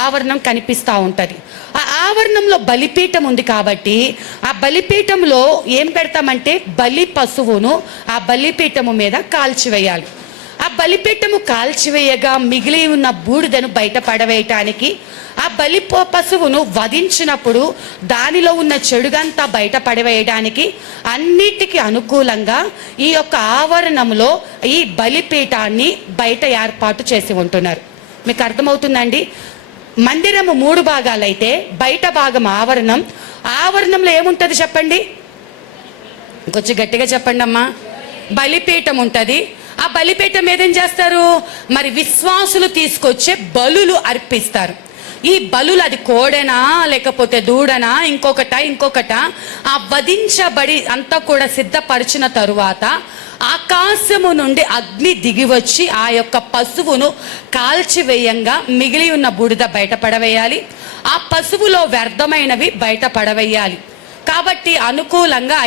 ఆవరణం కనిపిస్తూ ఉంటుంది. ఆ ఆవరణంలో బలిపీఠం ఉంది కాబట్టి ఆ బలిపీఠంలో ఏం పెడతామంటే బలి పశువును ఆ బలిపీఠము మీద కాల్చివేయాలి. ఆ బలిపీఠము కాల్చివేయగా మిగిలి ఉన్న బూడిదను బయట పడవేయటానికి, ఆ బలి పశువును వధించినప్పుడు దానిలో ఉన్న చెడుగంతా బయట పడవేయడానికి అన్నిటికీ అనుకూలంగా ఈ యొక్క ఆవరణంలో ఈ బలిపీఠాన్ని బయట ఏర్పాటు చేసి ఉంటున్నారు. మీకు అర్థమవుతుందండి? మందిరము 3 భాగాలైతే బయట భాగం ఆవరణం. ఆవరణంలో ఏముంటుంది చెప్పండి? కొంచెం గట్టిగా చెప్పండి అమ్మా. బలిపీఠం ఉంటుంది. ఆ బలిపీఠం ఏదేం చేస్తారు? మరి విశ్వాసులు తీసుకొచ్చే బలులు అర్పిస్తారు. ఈ బలులు అది కోడెనా లేకపోతే దూడనా ఇంకొకట ఆ వధించబడి అంతా కూడా సిద్ధపరిచిన తరువాత ఆకాశము నుండి అగ్ని దిగివచ్చి ఆ యొక్క పశువును కాల్చివేయంగా మిగిలి ఉన్న బూడిద బయట పడవేయాలి. ఆ పశువులో వ్యర్థమైనవి బయట పడవేయాలి. కాబట్టి అనుకూలంగా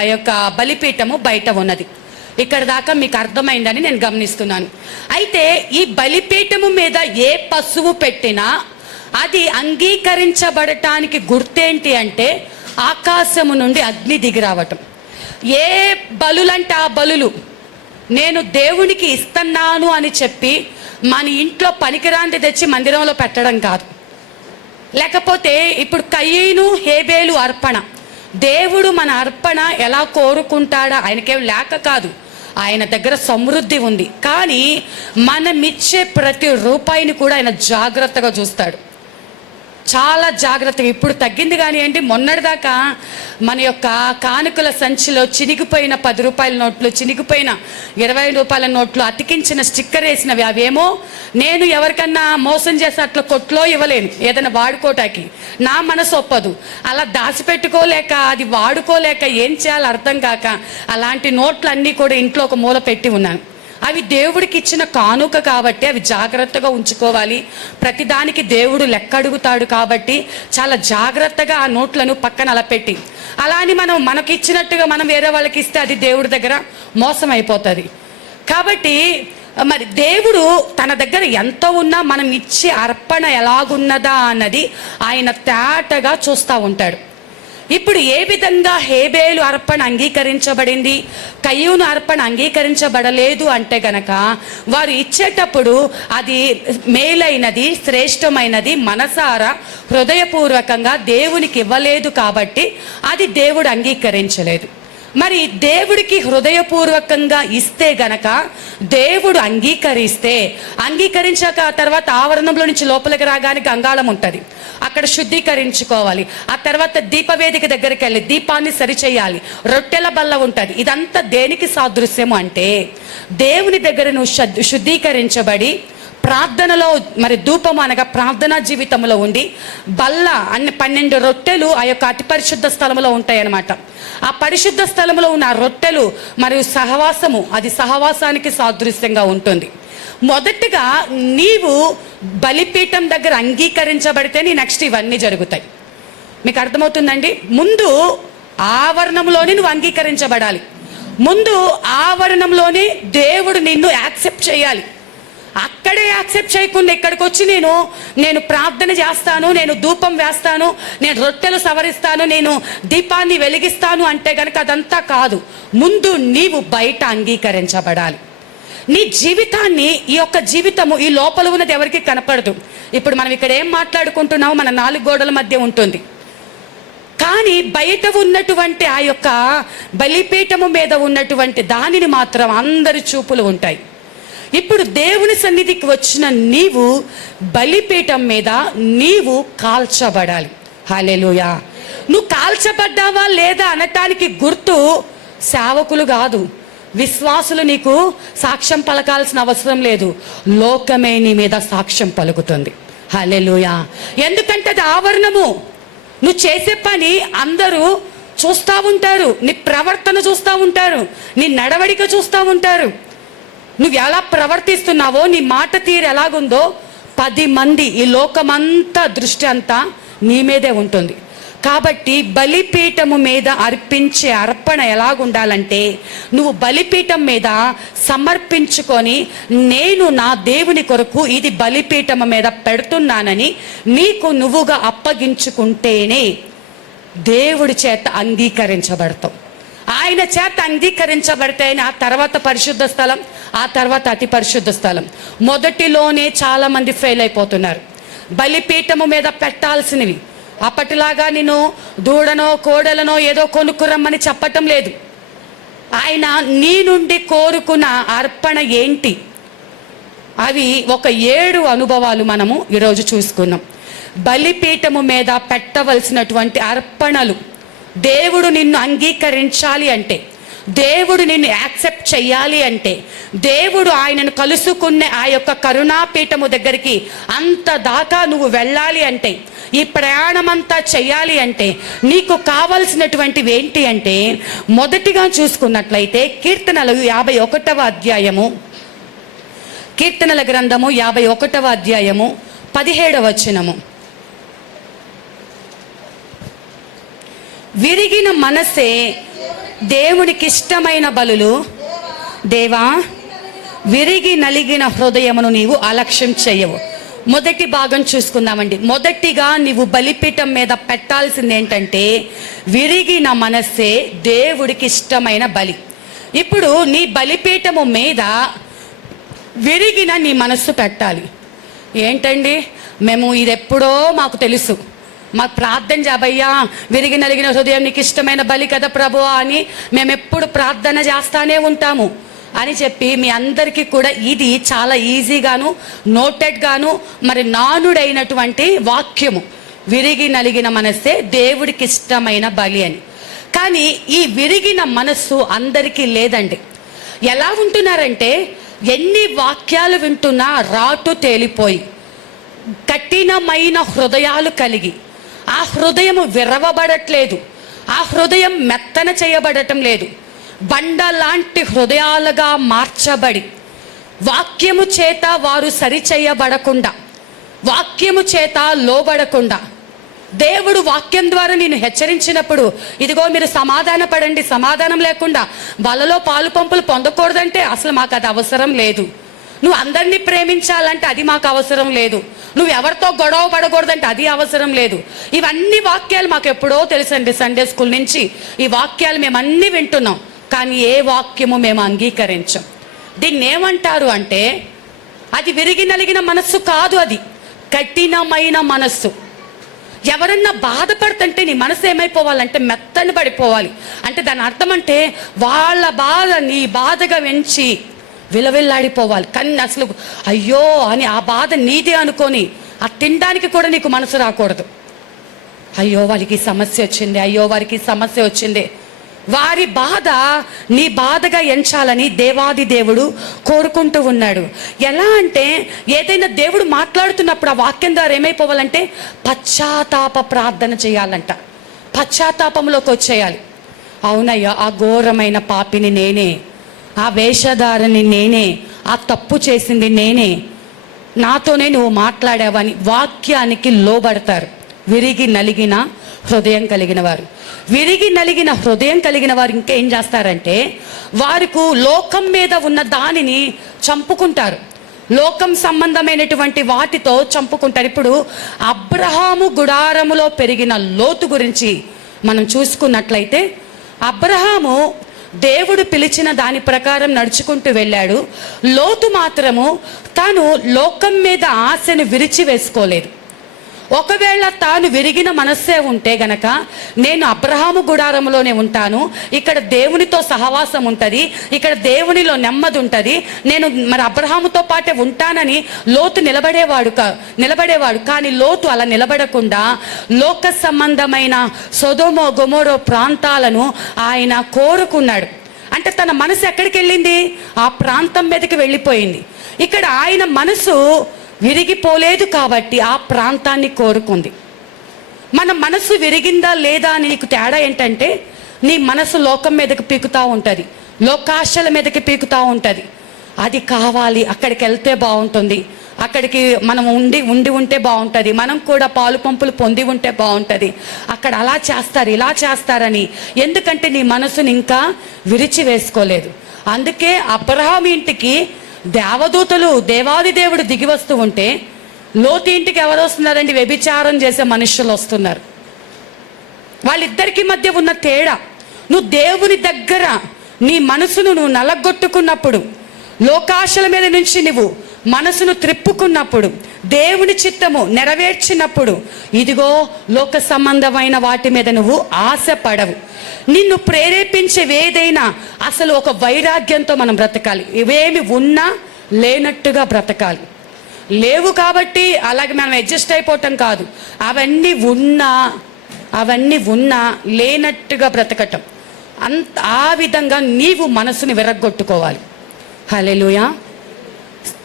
ఆ యొక్క బలిపీఠము బయట ఉన్నది. ఇక్కడ దాకా మీకు అర్థమైందని నేను గమనిస్తున్నాను. అయితే ఈ బలిపీఠము మీద ఏ పశువు పెట్టినా అది అంగీకరించబడటానికి గుర్తేంటి అంటే ఆకాశము నుండి అగ్ని దిగి రావటం. ఏ బలులంటే ఆ బలులు నేను దేవునికి ఇస్తున్నాను అని చెప్పి మన ఇంట్లో పనికిరాంది తెచ్చి మందిరంలో పెట్టడం కాదు. లేకపోతే ఇప్పుడు కయీను హేబేలు అర్పణ, దేవుడు మన అర్పణ ఎలా కోరుకుంటాడా? ఆయనకేం లేక కాదు, ఆయన దగ్గర సమృద్ధి ఉంది. కానీ మనమిచ్చే ప్రతి రూపాయిని కూడా ఆయన జాగ్రత్తగా చూస్తాడు, చాలా జాగ్రత్తగా. ఇప్పుడు తగ్గింది కానివ్వండి, మొన్నటిదాకా మన యొక్క కానుకల సంచిలో చినిగిపోయిన 10 రూపాయల నోట్లు, చినిగిపోయిన 20 రూపాయల నోట్లు, అతికించిన స్టిక్కర్ వేసినవి, అవేమో నేను ఎవరికన్నా మోసం చేసి అట్లా కొట్లో ఇవ్వలేను, ఏదైనా వాడుకోటానికి నా మనసు ఒప్పదు. అలా దాచిపెట్టుకోలేక అది వాడుకోలేక ఏం చేయాలో అర్థం కాక అలాంటి నోట్లు అన్నీ కూడా ఇంట్లో ఒక మూల పెట్టి ఉన్నాను. అవి దేవుడికి ఇచ్చిన కానుక కాబట్టి అవి జాగ్రత్తగా ఉంచుకోవాలి. ప్రతిదానికి దేవుడు లెక్క అడుగుతాడు కాబట్టి చాలా జాగ్రత్తగా ఆ నోట్లను పక్కన అలా పెట్టి, అలా అని మనకి ఇచ్చినట్టుగా మనం వేరే వాళ్ళకి ఇస్తే అది దేవుడి దగ్గర మోసం అయిపోతుంది. కాబట్టి మరి దేవుడు తన దగ్గర ఎంత ఉన్నా మనం ఇచ్చే అర్పణ ఎలాగున్నదా అన్నది ఆయన తేటగా చూస్తూ ఉంటాడు. ఇప్పుడు ఏ విధంగా హేబేలు అర్పణ అంగీకరించబడింది, కయ్యూను అర్పణ అంగీకరించబడలేదు అంటే గనక వారు ఇచ్చేటప్పుడు అది మేలైనది, శ్రేష్టమైనది, మనసారా హృదయపూర్వకంగా దేవునికి ఇవ్వలేదు కాబట్టి అది దేవుడు అంగీకరించలేదు. మరి దేవుడికి హృదయపూర్వకంగా ఇస్తే గనక దేవుడు అంగీకరించాక తర్వాత ఆవరణంలో నుంచి లోపలికి రాగానే గంగాళం ఉంటుంది, అక్కడ శుద్ధీకరించుకోవాలి. ఆ తర్వాత దీపవేదిక దగ్గరికి వెళ్ళి దీపాన్ని సరిచేయాలి, రొట్టెల బల్ల ఉంటుంది. ఇదంతా దేనికి సాదృశ్యము అంటే దేవుని దగ్గర నువ్వు శుద్ధీకరించబడి ప్రార్థనలో, మరి ధూపం అనగా ప్రార్థనా జీవితంలో ఉండి బల్ల అన్ని 12 రొట్టెలు ఆ యొక్క అతి పరిశుద్ధ స్థలంలో ఉంటాయి అన్నమాట. ఆ పరిశుద్ధ స్థలంలో ఉన్న ఆ రొట్టెలు మరియు సహవాసము, అది సహవాసానికి సాదృశ్యంగా ఉంటుంది. మొదటగా నీవు బలిపీఠం దగ్గర అంగీకరించబడితేనే నెక్స్ట్ ఇవన్నీ జరుగుతాయి. మీకు అర్థమవుతుందండి? ముందు ఆవరణంలోనే నువ్వు అంగీకరించబడాలి. ముందు ఆవరణంలోనే దేవుడు నిన్ను యాక్సెప్ట్ చేయాలి. అక్కడే యాక్సెప్ట్ చేయకుండా ఇక్కడికి వచ్చి నేను ప్రార్థన చేస్తాను, నేను ధూపం వేస్తాను, నేను రొట్టెలు సవరిస్తాను, నేను దీపాన్ని వెలిగిస్తాను అంటే కనుక అదంతా కాదు. ముందు నీవు బయట అంగీకరించబడాలి. నీ జీవితాన్ని, ఈ యొక్క జీవితము ఈ లోపల ఉన్నది ఎవరికి కనపడదు. ఇప్పుడు మనం ఇక్కడ ఏం మాట్లాడుకుంటున్నామో మన 4 గోడల మధ్య ఉంటుంది. కానీ బయట ఉన్నటువంటి ఆ యొక్క బలిపీఠము మీద ఉన్నటువంటి దానిని మాత్రం అందరి చూపులు ఉంటాయి. ఇప్పుడు దేవుని సన్నిధికి వచ్చిన నీవు బలిపీఠం మీద నీవు కాల్చబడాలి. హల్లెలూయా. నువ్వు కాల్చబడ్డావా లేదా అనటానికి గుర్తు సేవకులు కాదు, విశ్వాసులు నీకు సాక్ష్యం పలకాల్సిన అవసరం లేదు, లోకమే నీ మీద సాక్ష్యం పలుకుతుంది. హల్లెలూయా. ఎందుకంటే అది ఆవరణము. నువ్వు చేసే పని అందరూ చూస్తూ ఉంటారు, నీ ప్రవర్తన చూస్తూ ఉంటారు, నీ నడవడిక చూస్తూ ఉంటారు. నువ్వు ఎలా ప్రవర్తిస్తున్నావో, నీ మాట తీరు ఎలాగుందో 10 మంది, ఈ లోకమంతా దృష్టి అంతా నీ మీదే ఉంటుంది. కాబట్టి బలిపీఠము మీద అర్పించే అర్పణ ఎలాగుండాలంటే, నువ్వు బలిపీఠం మీద సమర్పించుకొని, నేను నా దేవుని కొరకు ఇది బలిపీఠము మీద పెడుతున్నానని నీకు నువ్వుగా అప్పగించుకుంటేనే దేవుడి చేత అంగీకరించబడతావు. ఆయన చేత అంగీకరించబడితేనే ఆ తర్వాత పరిశుద్ధ స్థలం, ఆ తర్వాత అతి పరిశుద్ధ స్థలం. మొదటిలోనే చాలామంది ఫెయిల్ అయిపోతున్నారు. బలిపీఠము మీద పెట్టాల్సినవి అప్పటిలాగా నేను దూడనో కోడలనో ఏదో కొనుక్కురమ్మని చెప్పటం లేదు. ఆయన నీ నుండి కోరుకున్న అర్పణ ఏంటి? అవి ఒక 7 అనుభవాలు మనము ఈరోజు చూసుకున్నాం. బలిపీఠము మీద పెట్టవలసినటువంటి అర్పణలు, దేవుడు నిన్ను అంగీకరించాలి అంటే, దేవుడు నిన్ను యాక్సెప్ట్ చెయ్యాలి అంటే, దేవుడు ఆయనను కలుసుకునే ఆ యొక్క కరుణాపీఠము దగ్గరికి అంత దాకా నువ్వు వెళ్ళాలి అంటే, ఈ ప్రయాణమంతా చెయ్యాలి అంటే నీకు కావలసినటువంటివి ఏంటి అంటే, మొదటిగా చూసుకున్నట్లయితే కీర్తనలు 51వ అధ్యాయము, కీర్తనల గ్రంథము 51వ అధ్యాయము 17వ వచనము. విరిగిన మనసే దేవునికి ఇష్టమైన బలులు. దేవా, విరిగి నలిగిన హృదయమును నీవు అలక్ష్యం చేయవు. మొదటి భాగం చూసుకుందామండి. మొదటిగా నీవు బలిపీఠం మీద పెట్టాల్సింది ఏంటంటే, విరిగిన మనస్సే దేవుడికి ఇష్టమైన బలి. ఇప్పుడు నీ బలిపీఠము మీద విరిగిన నీ మనస్సు పెట్టాలి. ఏంటండి, మేము ఇది ఎప్పుడో మాకు తెలుసు, మాకు ప్రార్థన చేయబయ్యా, విరిగి నలిగిన హృదయం నీకు ఇష్టమైన బలి కదా ప్రభువా అని మేము ఎప్పుడు ప్రార్థన చేస్తానే ఉంటాము అని చెప్పి మీ అందరికీ కూడా ఇది చాలా ఈజీగాను నోటెడ్గాను మరి నానుడైనటువంటి వాక్యము, విరిగి నలిగిన మనస్సే దేవుడికి ఇష్టమైన బలి అని. కానీ ఈ విరిగిన మనస్సు అందరికీ లేదండి. ఎలా ఉంటున్నారంటే, ఎన్ని వాక్యాలు వింటున్నా రాటు తేలిపోయి, కఠినమైన హృదయాలు కలిగి, ఆ హృదయము విరవబడట్లేదు, ఆ హృదయం మెత్తన చేయబడటం లేదు, బండ లాంటి హృదయాలుగా మార్చబడి, వాక్యము చేత వారు సరిచేయబడకుండా, వాక్యము చేత లోబడకుండా, దేవుడు వాక్యం ద్వారా నేను హెచ్చరించినప్పుడు ఇదిగో మీరు సమాధాన పడండి, సమాధానం లేకుండా వాళ్ళలో పాలు పంపులు పొందకూడదంటే అసలు మాకు అది అవసరం లేదు. నువ్వు అందరినీ ప్రేమించాలంటే అది మాకు అవసరం లేదు. నువ్వు ఎవరితో గొడవ పడకూడదంటే అది అవసరం లేదు. ఇవన్నీ వాక్యాలు మాకు ఎప్పుడో తెలుసండి. సండే స్కూల్ నుంచి ఈ వాక్యాలు మేము అన్నీ వింటున్నాం, కానీ ఏ వాక్యము మేము అంగీకరించాం. దీన్ని ఏమంటారు అంటే, అది విరిగి నలిగిన మనస్సు కాదు, అది కఠినమైన మనస్సు. ఎవరన్నా బాధపడుతుంటే నీ మనసు ఏమైపోవాలంటే మెత్తని పడిపోవాలి. అంటే దాని అర్థం అంటే వాళ్ళ బాధ నీ బాధగా వెంచి విలవిల్లాడిపోవాలి. కానీ అసలు అయ్యో అని ఆ బాధ నీదే అనుకొని ఆ తినడానికి కూడా నీకు మనసు రాకూడదు. అయ్యో వారికి సమస్య వచ్చింది, అయ్యో వారికి సమస్య వచ్చింది, వారి బాధ నీ బాధగా ఎంచాలని దేవాది దేవుడు కోరుకుంటూ ఉన్నాడు. ఎలా అంటే, ఏదైనా దేవుడు మాట్లాడుతున్నప్పుడు ఆ వాక్యం ద్వారా ఏమైపోవాలంటే పశ్చాత్తాప ప్రార్థన చేయాలంట, పశ్చాత్తాపంలోకి వచ్చేయాలి. అవునయ్యా, ఆ ఘోరమైన పాపిని నేనే, ఆ వేషధారని నేనే, ఆ తప్పు చేసింది నేనే, నాతోనే నువ్వు మాట్లాడావని వాక్యానికి లోబడతారు విరిగి నలిగిన హృదయం కలిగిన వారు. విరిగి నలిగిన హృదయం కలిగిన వారు ఇంకేం చేస్తారంటే, వారికి లోకం మీద ఉన్న దానిని చంపుకుంటారు, లోకం సంబంధమైనటువంటి వాటితో చంపుకుంటారు. ఇప్పుడు అబ్రహాము గుడారములో పెరిగిన లోతు గురించి మనం చూసుకున్నట్లయితే, అబ్రహాము దేవుడు పిలిచిన దాని ప్రకారం నడుచుకుంటూ వెళ్ళాడు. లోతు మాత్రము తాను లోకం మీద ఆశను విరిచివేసుకోలేదు. ఒకవేళ తాను విరిగిన మనస్సే ఉంటే గనక, నేను అబ్రహాము గుడారంలోనే ఉంటాను, ఇక్కడ దేవునితో సహవాసం ఉంటుంది, ఇక్కడ దేవునిలో నెమ్మది ఉంటుంది, నేను మరి అబ్రహాముతో పాటే ఉంటానని లోతు నిలబడేవాడు. కానీ లోతు అలా నిలబడకుండా లోక సంబంధమైన సొదొమ గొమొర ప్రాంతాలను ఆయన కోరుకున్నాడు. అంటే తన మనసు ఎక్కడికి వెళ్ళింది? ఆ ప్రాంతం మీదకి వెళ్ళిపోయింది. ఇక్కడ ఆయన మనసు విరిగిపోలేదు కాబట్టి ఆ ప్రాంతాన్ని కోరుకుంది. మన మనసు విరిగిందా లేదా అని నీకు తేడా ఏంటంటే, నీ మనసు లోకం మీదకి పీకుతూ ఉంటుంది, లోకాశల మీదకి పీకుతూ ఉంటుంది. అది కావాలి, అక్కడికి వెళ్తే బాగుంటుంది, అక్కడికి మనం ఉండి ఉంటే బాగుంటుంది, మనం కూడా పాలు పంపులు పొంది ఉంటే బాగుంటుంది. అక్కడ అలా చేస్తారు, ఇలా చేస్తారని. ఎందుకంటే నీ మనసుని ఇంకా విరిచి వేసుకోలేదు. అందుకే అబ్రహాం ఇంటికి దేవదూతలు, దేవాది దేవుడు దిగి వస్తూ ఉంటే లోతు ఇంటికి ఎవరు వస్తున్నారండి? వ్యభిచారం చేసే మనుషులు వస్తున్నారు. వాళ్ళిద్దరికి మధ్య ఉన్న తేడా, నువ్వు దేవుని దగ్గర నీ మనసును నువ్వు నలగొట్టుకున్నప్పుడు, లోకాశల మీద నుంచి నువ్వు మనసును త్రిప్పుకున్నప్పుడు, దేవుని చిత్తము నెరవేర్చినప్పుడు, ఇదిగో లోక సంబంధమైన వాటి మీద నువ్వు ఆశపడవు. నిన్ను ప్రేరేపించేవేదైనా అసలు ఒక వైరాగ్యంతో మనం బ్రతకాలి. ఇవేమి ఉన్నా లేనట్టుగా బ్రతకాలి. లేవు కాబట్టి అలాగే మనం అడ్జస్ట్ అయిపోవటం కాదు. అవన్నీ ఉన్నా లేనట్టుగా బ్రతకటం, ఆ విధంగా నీవు మనసుని విరగ్గొట్టుకోవాలి. హల్లెలూయా.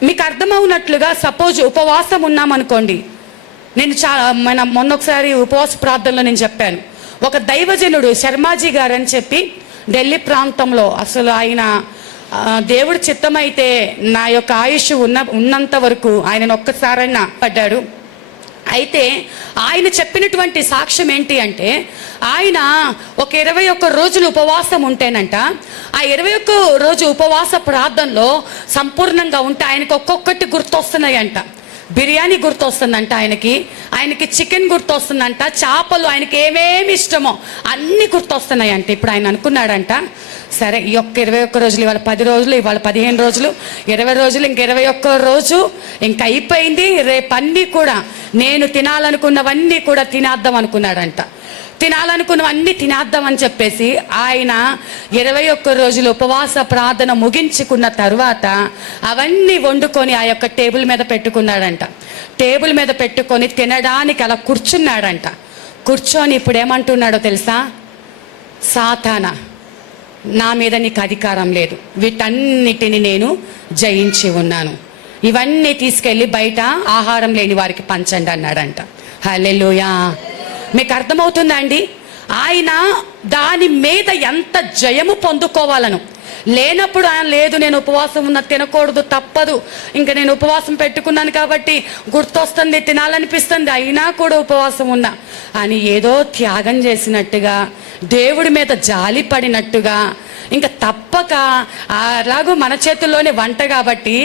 మీకు అర్థమవునట్లుగా సపోజ్ ఉపవాసం ఉన్నామనుకోండి. నేను మొన్న ఒకసారి ఉపవాస ప్రార్థనలో నేను చెప్పాను. ఒక దైవజనుడు శర్మాజీ గారు అని చెప్పి ఢిల్లీ ప్రాంతంలో, అసలు ఆయన దేవుడి చిత్తమైతే నా యొక్క ఆయుష్ ఉన్నంత వరకు ఆయనను ఒక్కసారైనా పడ్డాడు. అయితే ఆయన చెప్పినటువంటి సాక్ష్యం ఏంటి అంటే, ఆయన ఒక 21 రోజులు ఉపవాసం ఉంటేనంట, ఆ 21 రోజు ఉపవాస ప్రార్థనలో సంపూర్ణంగా ఉంటే ఆయనకు ఒక్కొక్కటి గుర్తొస్తున్నాయంట. బిర్యానీ గుర్తొస్తుందంట, ఆయనకి చికెన్ గుర్తొస్తుందంట, చేపలు, ఆయనకి ఏమేమి ఇష్టమో అన్నీ గుర్తొస్తున్నాయంట. ఇప్పుడు ఆయన అనుకున్నాడంట, సరే ఈ యొక్క 21 రోజులు, ఇవాళ 10 రోజులు, ఇవాళ 15 రోజులు, 20 రోజులు, ఇంక 21 రోజు ఇంక అయిపోయింది. రేపు అన్నీ కూడా నేను తినాలనుకున్నవన్నీ కూడా తినేద్దాం అనుకున్నాడంట. తినాలనుకున్నవన్నీ తినేద్దామని చెప్పేసి ఆయన 21 రోజులు ఉపవాస ప్రార్థన ముగించుకున్న తర్వాత అవన్నీ వండుకొని ఆ యొక్క టేబుల్ మీద పెట్టుకున్నాడంట. టేబుల్ మీద పెట్టుకొని తినడానికి అలా కూర్చున్నాడంట. కూర్చొని ఇప్పుడు ఏమంటున్నాడో తెలుసా? సాతానా, నా మీద నీకు అధికారం లేదు, వీటన్నిటిని నేను జయించి ఉన్నాను, ఇవన్నీ తీసుకెళ్ళి బయట ఆహారం లేని వారికి పంచండి అన్నాడంట. హల్లెలూయా. మీకు అర్థమవుతుందా అండి? ఆయన దాని మీద ఎంత జయము పొందుకోవాలను. లేనప్పుడు ఆయన లేదు, నేను ఉపవాసం ఉన్న, తినకూడదు, తప్పదు, ఇంకా నేను ఉపవాసం పెట్టుకున్నాను కాబట్టి గుర్తొస్తుంది, తినాలనిపిస్తుంది, అయినా కూడా ఉపవాసం ఉన్నా అని ఏదో త్యాగం చేసినట్టుగా, దేవుడి మీద జాలి పడినట్టుగా, ఇంకా తప్పక అలాగూ మన చేతుల్లోనే వంట కాబట్టి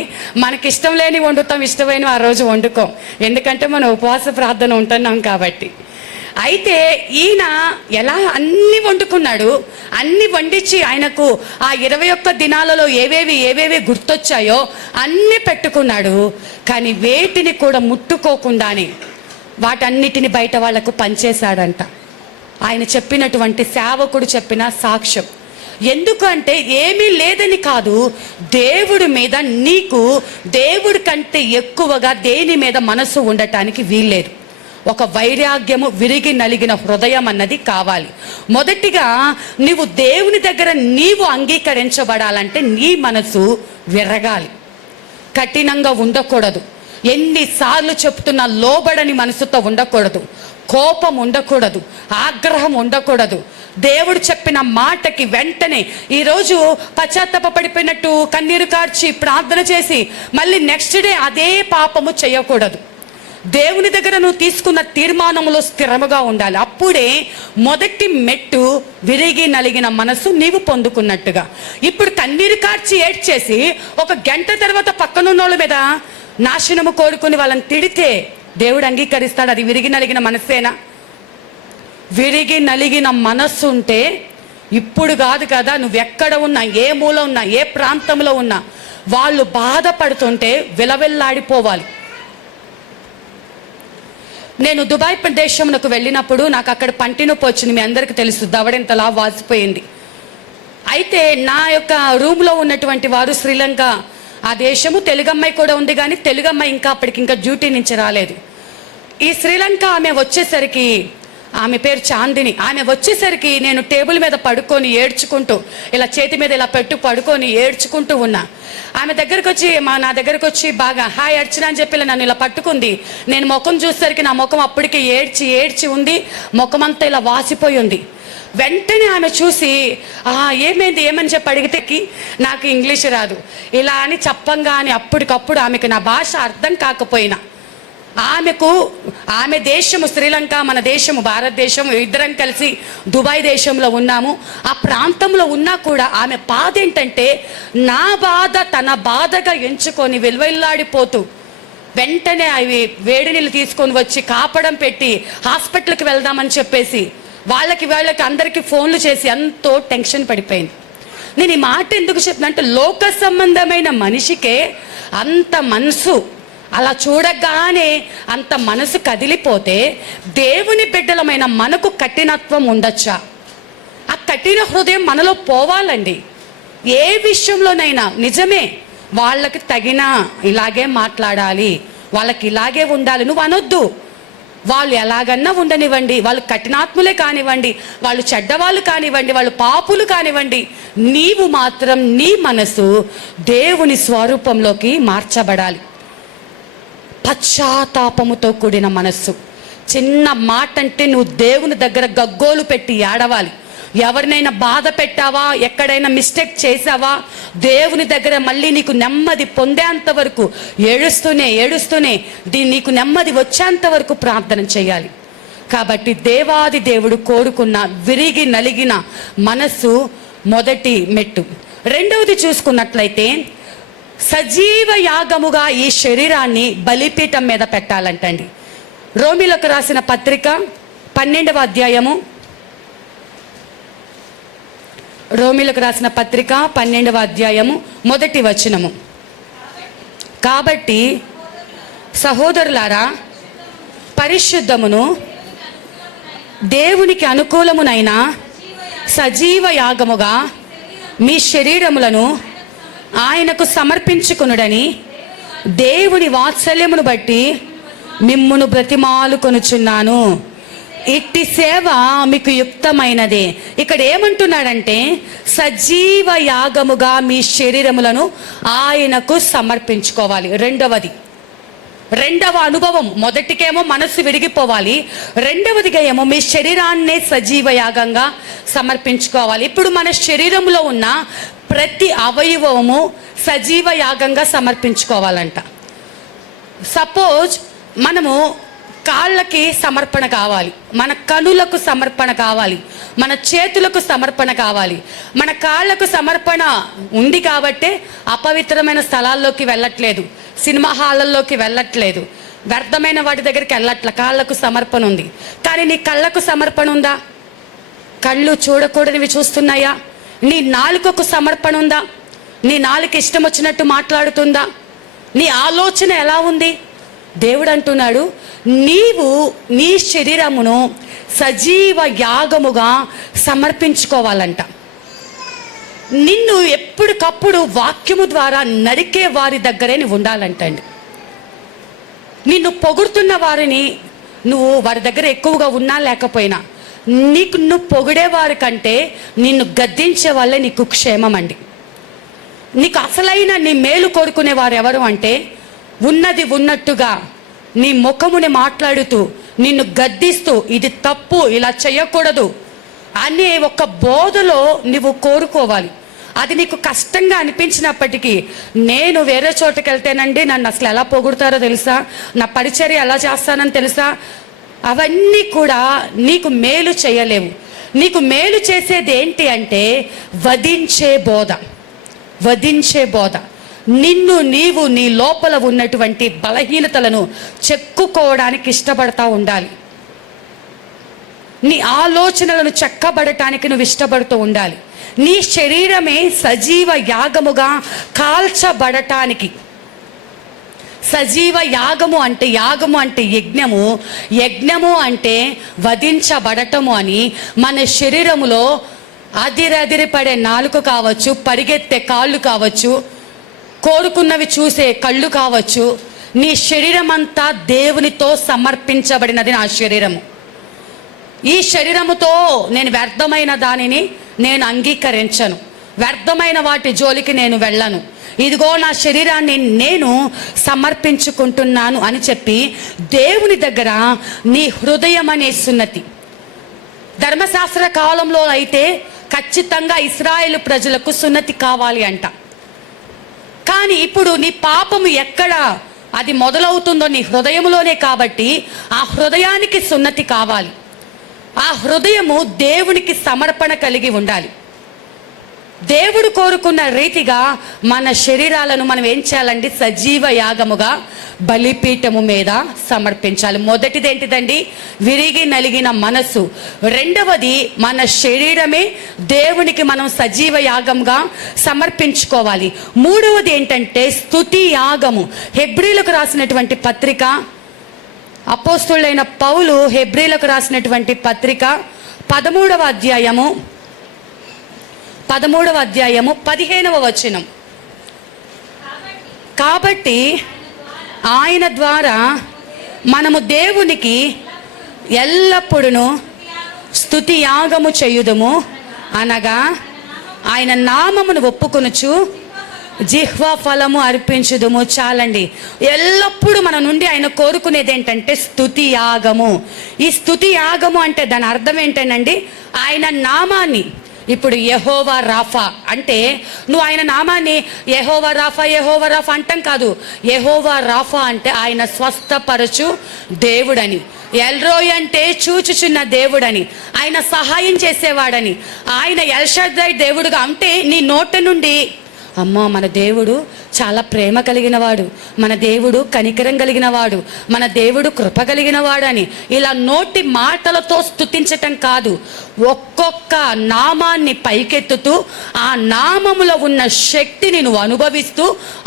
మనకిష్టం లేని వండుతాం, ఇష్టమైన ఆ రోజు వండుకోం, ఎందుకంటే మనం ఉపవాస ప్రార్థన ఉంటున్నాం కాబట్టి. అయితే ఈయన ఎలా అన్ని వండుకున్నాడు, అన్ని వండించి ఆయనకు ఆ 21 దినాలలో ఏవేవి గుర్తొచ్చాయో అన్నీ పెట్టుకున్నాడు. కానీ వేటిని కూడా ముట్టుకోకుండానే వాటన్నిటిని బయట వాళ్లకు పంచేశాడంట. ఆయన చెప్పినటువంటి సేవకుడు చెప్పిన సాక్ష్యం. ఎందుకు అంటే ఏమీ లేదని కాదు, దేవుడి మీద నీకు దేవుడి కంటే ఎక్కువగా దేని మీద మనసు ఉండటానికి వీల్లేదు. ఒక వైరాగ్యము, విరిగి నలిగిన హృదయం అన్నది కావాలి. మొదటిగా నీవు దేవుని దగ్గర నీవు అంగీకరించబడాలంటే నీ మనసు విరగాలి, కఠినంగా ఉండకూడదు. ఎన్నిసార్లు చెప్తున్నా లోబడని మనసుతో ఉండకూడదు, కోపం ఉండకూడదు, ఆగ్రహం ఉండకూడదు. దేవుడు చెప్పిన మాటకి వెంటనే ఈరోజు పశ్చాత్తాపడిపోయినట్టు కన్నీరు కార్చి ప్రార్థన చేసి మళ్ళీ నెక్స్ట్ డే అదే పాపము చేయకూడదు. దేవుని దగ్గర నువ్వు తీసుకున్న తీర్మానంలో స్థిరముగా ఉండాలి. అప్పుడే మొదటి మెట్టు విరిగి నలిగిన మనసు నీవు పొందుకున్నట్టుగా. ఇప్పుడు కన్నీరు కార్చి ఏడ్చేసి 1 గంట తర్వాత పక్కనున్నోళ్ళ మీద నాశనము కోరుకుని వాళ్ళని తిడితే దేవుడు అంగీకరిస్తాడు? అది విరిగి నలిగిన మనస్సేనా? విరిగి నలిగిన మనస్సు ఉంటే ఇప్పుడు కాదు కదా, నువ్వెక్కడ ఉన్నా, ఏ మూల ఉన్నా, ఏ ప్రాంతంలో ఉన్నా, వాళ్ళు బాధపడుతుంటే విలవిల్లాడిపోవాలి. నేను దుబాయ్ దేశంకు వెళ్ళినప్పుడు నాకు అక్కడ పంటి నొప్పి వచ్చింది. మీ అందరికీ తెలుసు, దవడెంతలా వాసిపోయింది. అయితే నా యొక్క రూమ్లో ఉన్నటువంటి వారు శ్రీలంక, ఆ దేశము తెలుగమ్మాయి కూడా ఉంది, కానీ తెలుగమ్మాయి ఇంకా డ్యూటీ నుంచి రాలేదు. ఈ శ్రీలంక ఆమె వచ్చేసరికి, ఆమె పేరు చాందిని, ఆమె వచ్చేసరికి నేను టేబుల్ మీద పడుకొని ఏడ్చుకుంటూ, ఇలా చేతి మీద ఇలా పడుకొని ఏడ్చుకుంటూ ఉన్నా. ఆమె దగ్గరకు వచ్చి నా దగ్గరకు వచ్చి బాగా హాయ్ అర్చన అని చెప్పి నన్ను ఇలా పట్టుకుంది. నేను ముఖం చూసేసరికి నా ముఖం అప్పటికే ఏడ్చి ఉంది, ముఖం అంతా ఇలా వాసిపోయి ఉంది. వెంటనే ఆమె చూసి ఏమైంది ఏమని చెప్పి అడిగితే నాకు ఇంగ్లీష్ రాదు ఇలా అని చెప్పంగానే అప్పటికప్పుడు ఆమెకు నా భాష అర్థం కాకపోయినా ఆమె దేశము శ్రీలంక, మన దేశము భారతదేశం, ఇద్దరం కలిసి దుబాయ్ దేశంలో ఉన్నాము. ఆ ప్రాంతంలో ఉన్నా కూడా ఆమె బాధ ఏంటంటే నా బాధ తన బాధగా ఎంచుకొని వెల్వెల్లాడిపోతూ వెంటనే అవి వేడి నీళ్ళు తీసుకొని వచ్చి కాపడం పెట్టి హాస్పిటల్కి వెళ్దామని చెప్పేసి వాళ్ళకి అందరికీ ఫోన్లు చేసి ఎంతో టెన్షన్ పడిపోయింది. నేను ఈ మాట ఎందుకు చెప్తున్నా అంటే లోక సంబంధమైన మనిషికే అంత మనసు, అలా చూడగానే అంత మనసు కదిలిపోతే దేవుని బిడ్డలమైన మనకు కఠినత్వం ఉండొచ్చా? ఆ కఠిన హృదయం మనలో పోవాలండి. ఏ విషయంలోనైనా నిజమే, వాళ్ళకి తగిన ఇలాగే మాట్లాడాలి, వాళ్ళకి ఇలాగే ఉండాలి నువ్వు అనొద్దు. వాళ్ళు ఎలాగన్నా ఉండనివ్వండి, వాళ్ళు కఠినాత్ములే కానివ్వండి, వాళ్ళు చెడ్డవాళ్ళు కానివ్వండి, వాళ్ళు పాపులు కానివ్వండి, నీవు మాత్రం నీ మనసు దేవుని స్వరూపంలోకి మార్చబడాలి. పశ్చాత్తాపముతో కూడిన మనస్సు. చిన్న మాట అంటే నువ్వు దేవుని దగ్గర గగ్గోలు పెట్టి ఏడవాలి. ఎవరినైనా బాధ పెట్టావా, ఎక్కడైనా మిస్టేక్ చేసావా, దేవుని దగ్గర మళ్ళీ నీకు నెమ్మది పొందేంత వరకు ఏడుస్తూనే నీకు నెమ్మది వచ్చేంత వరకు ప్రార్థన చేయాలి. కాబట్టి దేవాది దేవుడు కోరుకున్న విరిగి నలిగిన మనస్సు మొదటి మెట్టు. రెండవది చూసుకున్నట్లయితే సజీవ యాగముగా ఈ శరీరాన్ని బలిపీఠం మీద పెట్టాలంటండి. రోమీలకు రాసిన పత్రిక 12వ అధ్యాయము, రోమీలకు రాసిన పత్రిక 12వ అధ్యాయము 1వ వచనము. కాబట్టి సహోదరులారా, పరిశుద్ధమును దేవునికి అనుకూలమునైన సజీవ యాగముగా మీ శరీరములను ఆయనకు సమర్పించుకొనుడని దేవుని వాత్సల్యమును బట్టి మిమ్మును బ్రతిమాలుకొనుచున్నాను. ఇట్టి సేవ మీకు యుక్తమైనదే. ఇక్కడ ఏమంటున్నాడంటే సజీవ యాగముగా మీ శరీరములను ఆయనకు సమర్పించుకోవాలి. రెండవ అనుభవం, మొదటికేమో మనస్సు విరిగిపోవాలి, రెండవదిగా ఏమో మీ శరీరాన్నే సజీవ యాగంగా సమర్పించుకోవాలి. ఇప్పుడు మన శరీరంలో ఉన్న ప్రతి అవయవము సజీవ యాగంగా సమర్పించుకోవాలంట. సపోజ్ మనము కాళ్ళకి సమర్పణ కావాలి, మన కనులకు సమర్పణ కావాలి, మన చేతులకు సమర్పణ కావాలి. మన కాళ్ళకు సమర్పణ ఉంది కాబట్టే అపవిత్రమైన స్థలాల్లోకి వెళ్ళట్లేదు, సినిమా హాళ్ళల్లోకి వెళ్ళట్లేదు, వ్యర్థమైన వాటి దగ్గరికి వెళ్ళట్లే. కాళ్ళకు సమర్పణ ఉంది. కానీ నీ కళ్ళకు సమర్పణ ఉందా? కళ్ళు చూడకూడనివి చూస్తున్నాయా? నీ నాలుకకు సమర్పణ ఉందా? నీ నాలుక ఇష్టం వచ్చినట్టు మాట్లాడుతుందా? నీ ఆలోచన ఎలా ఉంది? దేవుడు అంటున్నాడు, నీవు నీ శరీరమును సజీవ యాగముగా సమర్పించుకోవాలంట. నిన్ను ఎప్పటికప్పుడు వాక్యము ద్వారా నరికే వారి దగ్గరే నువ్వు ఉండాలంటండి. నిన్ను పొగుడుతున్న వారిని నువ్వు వారి దగ్గర ఎక్కువగా ఉన్నా లేకపోయినా, నీకు నువ్వు పొగిడేవారి కంటే నిన్ను గద్దించే వాళ్ళే నీకు క్షేమం అండి. నీకు అసలైన నీ మేలు కోరుకునే వారు ఎవరు అంటే, ఉన్నది ఉన్నట్టుగా నీ ముఖముని మాట్లాడుతూ నిన్ను గద్దిస్తూ ఇది తప్పు, ఇలా చేయకూడదు అనే ఒక బోధలో నువ్వు కోరుకోవాలి. అది నీకు కష్టంగా అనిపించినప్పటికీ, నేను వేరే చోటుకి వెళ్తేనండి నన్ను అసలు ఎలా పొగుడుతారో తెలుసా, నా పరిచర్య ఎలా చేస్తానని తెలుసా, అవన్నీ కూడా నీకు మేలు చేయలేవు. నీకు మేలు చేసేది ఏంటి అంటే వధించే బోధ. నీవు నీ లోపల ఉన్నటువంటి బలహీనతలను చెక్కుకోవడానికి ఇష్టపడతా ఉండాలి. నీ ఆలోచనలను చెక్కబడటానికి నువ్వు ఇష్టపడుతూ ఉండాలి. నీ శరీరమే సజీవ యాగముగా కాల్చబడటానికి. సజీవ యాగము అంటే యజ్ఞము అంటే వధించబడటము అని. మన శరీరములో అదిరదిరిపడే నాలుక కావచ్చు, పరిగెత్తే కాళ్ళు కావచ్చు, కోరుకున్నవి చూసే కళ్ళు కావచ్చు, నీ శరీరం అంతా దేవునితో సమర్పించబడినది నా శరీరము. ఈ శరీరముతో నేను వ్యర్థమైన దానిని నేను అంగీకరించను, వ్యర్థమైన వాటి జోలికి నేను వెళ్ళను. ఇదిగో నా శరీరాన్ని నేను సమర్పించుకుంటున్నాను అని చెప్పి దేవుని దగ్గర నీ హృదయం అనే సున్నతి, ధర్మశాస్త్ర కాలంలో అయితే ఖచ్చితంగా ఇశ్రాయేలు ప్రజలకు సున్నతి కావాలి అంట. కానీ ఇప్పుడు నీ పాపము ఎక్కడ అది మొదలవుతుందో నీ హృదయంలోనే, కాబట్టి ఆ హృదయానికి సున్నతి కావాలి. ఆ హృదయము దేవునికి సమర్పణ కలిగి ఉండాలి. దేవుడు కోరుకున్న రీతిగా మన శరీరాలను మనం ఏం చేయాలండి? సజీవ యాగముగా బలిపీఠము మీద సమర్పించాలి. మొదటిది ఏంటిదండి? విరిగి నలిగిన మనసు. రెండవది మన శరీరమే దేవునికి మనం సజీవ యాగంగా సమర్పించుకోవాలి. మూడవది ఏంటంటే స్తుతి యాగము. హెబ్రీలకు రాసినటువంటి పత్రిక, అపోస్తులైన పౌలు హెబ్రీలకు రాసినటువంటి పత్రిక 13వ అధ్యాయము 15వ వచనం. కాబట్టి ఆయన ద్వారా మనము దేవునికి ఎల్లప్పుడూ స్తుతి యాగము చేయుదుము, అనగా ఆయన నామమును ఒప్పుకొనుచు జిహ్వా ఫలము అర్పించుదుము. చాలండి. ఎల్లప్పుడూ మన నుండి ఆయన కోరుకునేది ఏంటంటే స్తుతి యాగము. ఈ స్తుతి యాగము అంటే దాని అర్థం ఏంటండి? ఆయన నామాన్ని, ఇప్పుడు యెహోవా రాఫా అంటే నువ్వు ఆయన నామాన్ని యెహోవా రాఫా యెహోవా రాఫా అంటాం కాదు. యెహోవా రాఫా అంటే ఆయన స్వస్థపరచు దేవుడని, ఎల్రోయ్ అంటే చూచుచున్న దేవుడని, ఆయన సహాయం చేసేవాడని, ఆయన ఎల్షద్దై దేవుడుగా. అంటే నీ నోట నుండి అమ్మా మన దేవుడు చాలా ప్రేమ కలిగిన వాడు, మన దేవుడు కనికరం కలిగిన వాడు, మన దేవుడు కృప కలిగిన వాడు అని ఇలా నోటి మాటలతో స్తుతించటం కాదు, ఒక్కొక్క నామాన్ని పైకెత్తుతూ ఆ నామములో ఉన్న శక్తిని నువ్వు అనుభవిస్తూ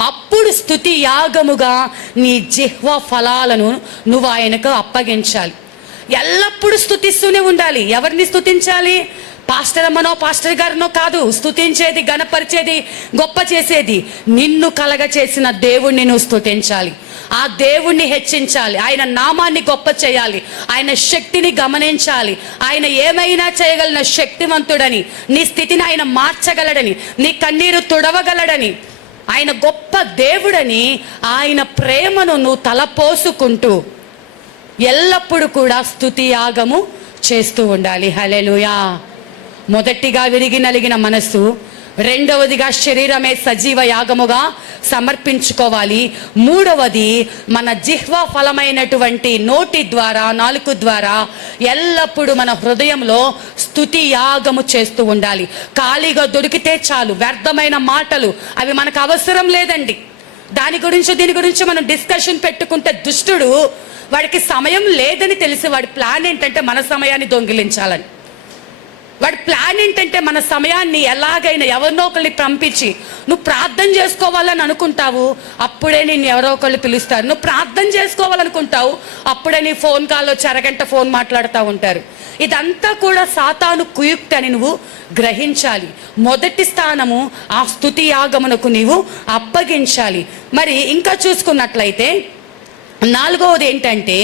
అప్పుడు స్తుతి యాగముగా నీ జిహ్వ ఫలాలను నువ్వు ఆయనకు అప్పగించాలి. ఎల్లప్పుడూ స్తుతిస్తూనే ఉండాలి. ఎవరిని స్తుతించాలి? పాస్టర్ అమ్మనో పాస్టర్ గారినో కాదు. స్తుతించేది, గణపరిచేది, గొప్ప చేసేది నిన్ను కలగ చేసిన దేవుణ్ణి నువ్వు స్తుతించాలి. ఆ దేవుణ్ణి హెచ్చించాలి, ఆయన నామాన్ని గొప్ప చేయాలి, ఆయన శక్తిని గమనించాలి. ఆయన ఏమైనా చేయగలిగిన శక్తివంతుడని, నీ స్థితిని ఆయన మార్చగలడని, నీ కన్నీరు తుడవగలడని, ఆయన గొప్ప దేవుడని, ఆయన ప్రేమను నువ్వు తలపోసుకుంటూ ఎల్లప్పుడూ కూడా స్తుతి యాగము చేస్తూ ఉండాలి. హల్లెలూయా. మొదటిగా విరిగి నలిగిన మనసు, రెండవదిగా శరీరమే సజీవ యాగముగా సమర్పించుకోవాలి. మూడవది మన జిహ్వ ఫలమైనటువంటి నోటి ద్వారా, నాలుక ద్వారా ఎల్లప్పుడూ మన హృదయంలో స్తుతి యాగము చేస్తూ ఉండాలి. ఖాళీగా దొరికితే చాలు, వ్యర్థమైన మాటలు అవి మనకు అవసరం లేదండి. దాని గురించి దీని గురించి మనం డిస్కషన్ పెట్టుకుంటే దుష్టుడు, వాడికి సమయం లేదని తెలిసి వాడి ప్లాన్ ఏంటంటే మన సమయాన్ని దొంగిలించాలని. వాడి ప్లాన్ ఏంటంటే మన సమయాన్ని ఎలాగైనా ఎవరినో ఒకరిని పంపించి, నువ్వు ప్రార్థన చేసుకోవాలని అనుకుంటావు, అప్పుడే నేను ఎవరో ఒకళ్ళు పిలుస్తారు. నువ్వు ప్రార్థన చేసుకోవాలనుకుంటావు, అప్పుడే నీ ఫోన్ కాల్ వచ్చి అరగంట ఫోన్ మాట్లాడుతూ ఉంటారు. ఇదంతా కూడా సాతాను కుయుక్తి అని నువ్వు గ్రహించాలి. మొదటి స్థానము ఆ స్తుతి యాగమునకు నీవు అప్పగించాలి. మరి ఇంకా చూసుకున్నట్లయితే నాలుగవది ఏంటంటే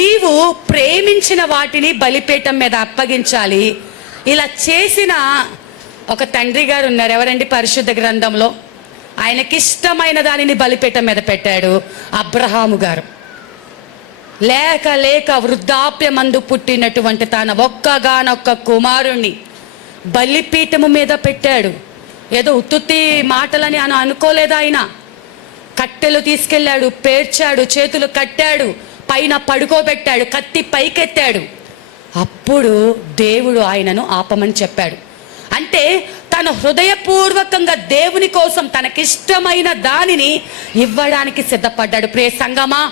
నీవు ప్రేమించిన వాటిని బలిపీఠం మీద అప్పగించాలి. ఇలా చేసిన ఒక తండ్రి గారు ఉన్నారు. ఎవరండి? పరిశుద్ధ గ్రంథంలో ఆయనకి ఇష్టమైన దానిని బలిపీఠం మీద పెట్టాడు. అబ్రహాము గారు లేక లేక వృద్ధాప్యమందు పుట్టినటువంటి తన ఒక్కగానొక్క కుమారుణ్ణి బలిపీఠము మీద పెట్టాడు. ఏదో ఉత్తుత్తి మాటలని అని అనుకోలేదు. ఆయన కట్టెలు తీసుకెళ్ళాడు, పేర్చాడు, చేతులు కట్టాడు, పైన పడుకోబెట్టాడు, కత్తి పైకెత్తాడు. అప్పుడు దేవుడు ఆయనను ఆపమని చెప్పాడు. అంటే తన హృదయపూర్వకంగా దేవుని కోసం తనకిష్టమైన దానిని ఇవ్వడానికి సిద్ధపడ్డాడు. ప్రియ సంగమా,